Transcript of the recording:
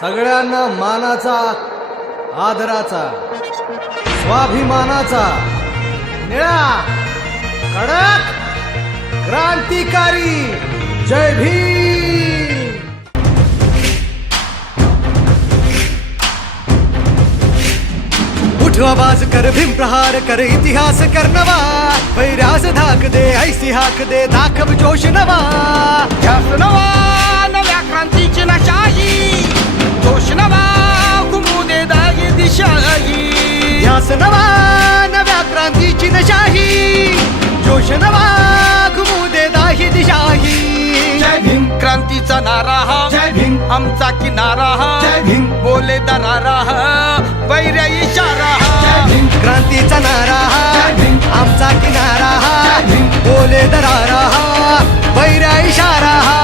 सगळ्यांना मानाचा, आदराचा, स्वाभिमानाचा, निळा, कडक, क्रांतिकारी जय भीम. उठ आवाज कर, भीम प्रहार कर, इतिहास कर नवा, वैरास धाक दे, ऐसी हाक दे, दाखव जोश नवा. ध्यास नवा नव्या क्रांतीची नशाही, जोश नवा घुमू दे दागी दिशाही. ध्यास नवा नव्या क्रांतीची नशाही, जोश नवा घुमू दे दाही दिशाही. जय भीम क्रांतीचा नारा हा, जय भीम, आमचा किनारा हा, जय भीम, बोले दरारा हा, वैर्या इशारा हा. क्रांतीचा नारा हा, आमचा किनारा हा, बोले दरारा हा, वैरा इशारा हा.